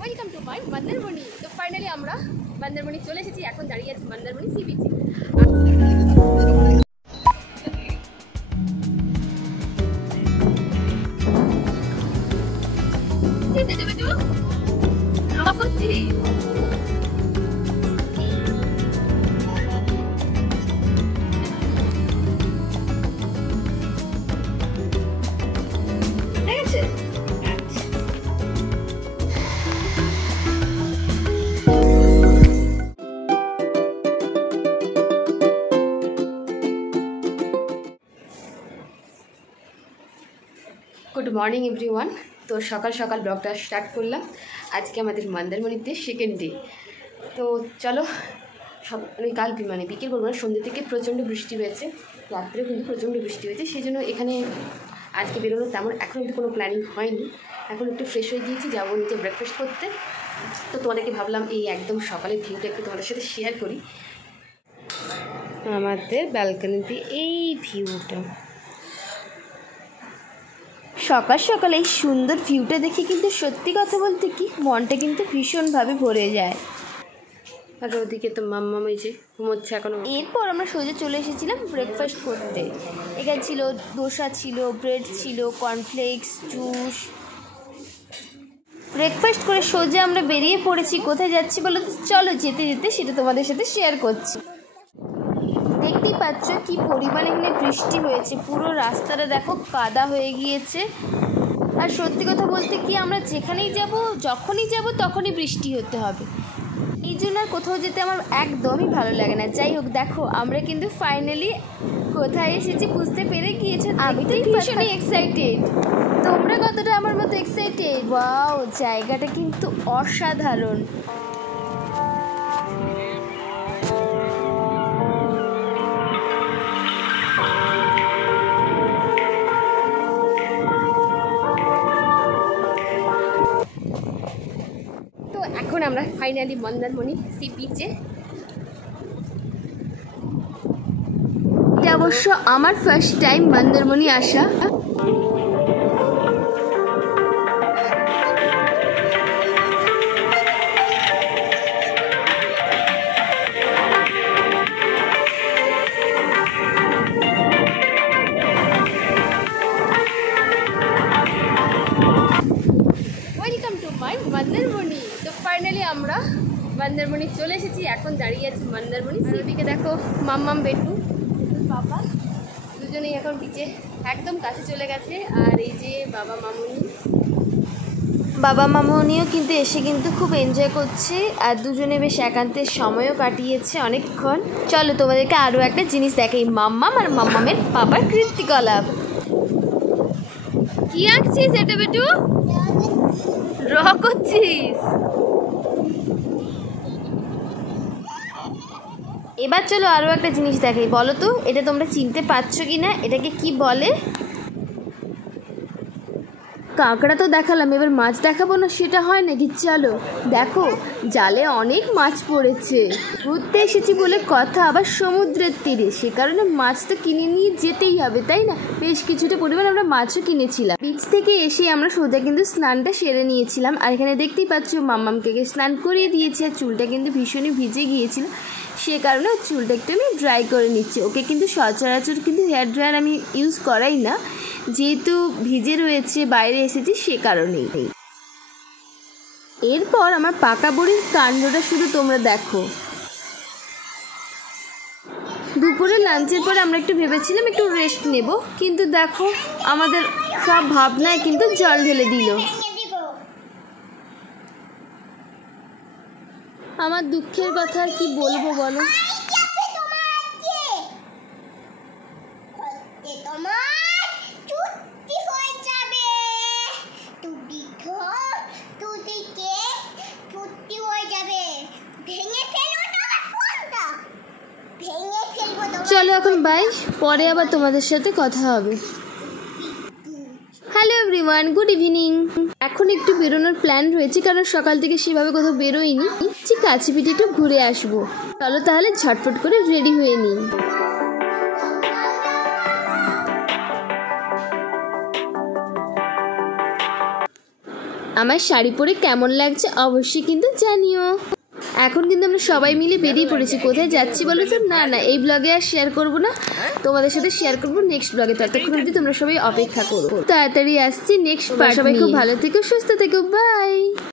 Welcome to my Mandarmani. তো finally আমরা মন্দারমণি চলে এসেছি, এখন দাঁড়িয়ে আছি মন্দারমণি সি বিচে। Good morning everyone. তো সকাল সকাল ব্লগটা স্টার্ট করলাম। আজকে আমাদের মন্দারমণিতে সেকেন্ড ডে। তো চলো কাল বিকেল বলবো না, সন্ধ্যে থেকে প্রচণ্ড বৃষ্টি হয়েছে, রাত্রেও কিন্তু প্রচণ্ড বৃষ্টি হয়েছে। সেই জন্য এখানে আজকে বেরোনো তেমন এখন অব্দি কোনো প্ল্যানিং হয়নি। এখন একটু ফ্রেশ হয়ে গিয়েছি, যাবো নিচে ব্রেকফাস্ট করতে। তো তোমাদেরকে ভাবলাম এই একদম সকালের ভিউটা একটু তোমাদের সাথে শেয়ার করি। আমাদের ব্যালকনিতে এই ভিউটা, সকাল সকাল এই সুন্দর ভিউটা দেখে কিন্তু সত্যি কথা বলতে কি মনটা কিন্তু ভীষণভাবে ভরে যায়। আর ওদিকে তো মাম্মা মেজে ঘুমোচ্ছে এখনো। এরপর আমরা সোজা চলে এসেছিলাম ব্রেকফাস্ট করতে। এখানে ছিল দোসা, ছিল ব্রেড, ছিল কর্নফ্লেক্স, জুস। ব্রেকফাস্ট করে সোজা আমরা বেরিয়ে পড়েছি। কোথায় যাচ্ছি বলো তো? চলো যেতে যেতে সেটা তোমাদের সাথে শেয়ার করছি। দেখতেই পাচ্ছ কি পরিমাণে এখানে বৃষ্টি হয়েছে, পুরো রাস্তাটা দেখো কাদা হয়ে গিয়েছে। আর সত্যি কথা বলতে কি আমরা যেখানেই যাব, যখনই যাব তখনই বৃষ্টি হতে হবে, এই জন্য আর কোথাও যেতে আমার একদমই ভালো লাগে না। যাই হোক, দেখো আমরা কিন্তু ফাইনালি কোথায় এসেছি বুঝতে পেরে গিয়েছে। আমি তো ভীষণই এক্সাইটেড। তোমরা কতটা আমার মতো এক্সাইটেড? ওয়াও, জায়গাটা কিন্তু অসাধারণ। এখন আমরা ফাইনালি মন্দারমণি সি বিচে। এটা অবশ্য আমার ফার্স্ট টাইম মন্দারমণি আসা। Welcome to my Mandarmani. তো ফাইনালি আমরা মন্দারমণি চলে এসেছি, এখন দাঁড়িয়ে আছি মন্দারমণি। আর ওদিকে দেখো মাম্মাম বেটু বাবা দুজনেই এখন বিচে একদম কাছে চলে গেছে। আর এই যে বাবা মামুনিও কিন্তু এসে কিন্তু খুব এনজয় করছে, আর দুজনে বেশ একান্তের সময়ও কাটিয়েছে অনেকক্ষণ। চলো তোমাদেরকে আরও একটা জিনিস দেখাই, মাম্মাম আর মাম্মামের বাবার কীর্তিকলাপ। কি আঁকছিস এটা বেটু? ড্র করছিস? এবার চলো আরও একটা জিনিস দেখাই। বলো তো এটা তোমরা চিনতে পারছো কি না? এটাকে কি বলে? কাঁকড়া তো দেখালাম, এবার মাছ দেখাবো না সেটা হয় নাকি? চলো দেখো, জালে অনেক মাছ পড়েছে। ঘুরতে এসেছি বলে কথা, আবার সমুদ্রের তীরে, সে কারণে মাছ তো কিনে নিয়ে যেতেই হবে, তাই না? বেশ কিছুটা পরিমাণ আমরা মাছও কিনেছিলাম। বিচ থেকে এসে আমরা সোজা কিন্তু স্নানটা সেরে নিয়েছিলাম। আর এখানে দেখতেই পাচ্ছ মাম্মামকে স্নান করিয়ে দিয়েছি, আর চুলটা কিন্তু ভীষণই ভিজে গিয়েছিল, সে কারণে চুলটা একটু আমি ড্রাই করে নিচ্ছি। ওকে কিন্তু সচরাচর কিন্তু হেয়ার ড্রায়ার আমি ইউজ করাই না, যেহেতু ভিজে রয়েছে, বাইরে এসেছি সে কারণেই। এরপর আমার পাকা বুড়ির কাণ্ডটা শুধু তোমরা দেখো। দুপুরে লাঞ্চের পরে আমরা একটু ভেবেছিলাম একটু রেস্ট নেব, কিন্তু দেখো আমাদের সব ভাবনায় কিন্তু জল ঢেলে দিল। আমার দুঃখের কথা আর কি বলবো বলো। চলো এখন বাই, পরে আবার তোমাদের সাথে কথা হবে। Hello everyone, good evening. এখন একটু বেরোনোর প্ল্যান রয়েছে, কারণ সকাল থেকে সেভাবে কোথাও বেরোইনি, ঠিক কাছে পিঠে একটু ঘুরে আসবো। চলো তাহলে ঝটপট করে রেডি হয়ে নিই। আমার শাড়ি পরে কেমন লাগছে অবশ্যই কিন্তু জানিও। এখন কিন্তু আমরা সবাই মিলে বেরিয়ে পড়েছি। কোথায় যাচ্ছি বলো তো? না এই ব্লগে আর শেয়ার করব না, তোমাদের সাথে শেয়ার করবো নেক্সট ব্লগে। ততক্ষণ অবধি তোমরা সবাই অপেক্ষা করো, তাড়াতাড়ি আসছি নেক্সট পার্ট। সবাই খুব ভালো থেকো, সুস্থ থেকো, বাই।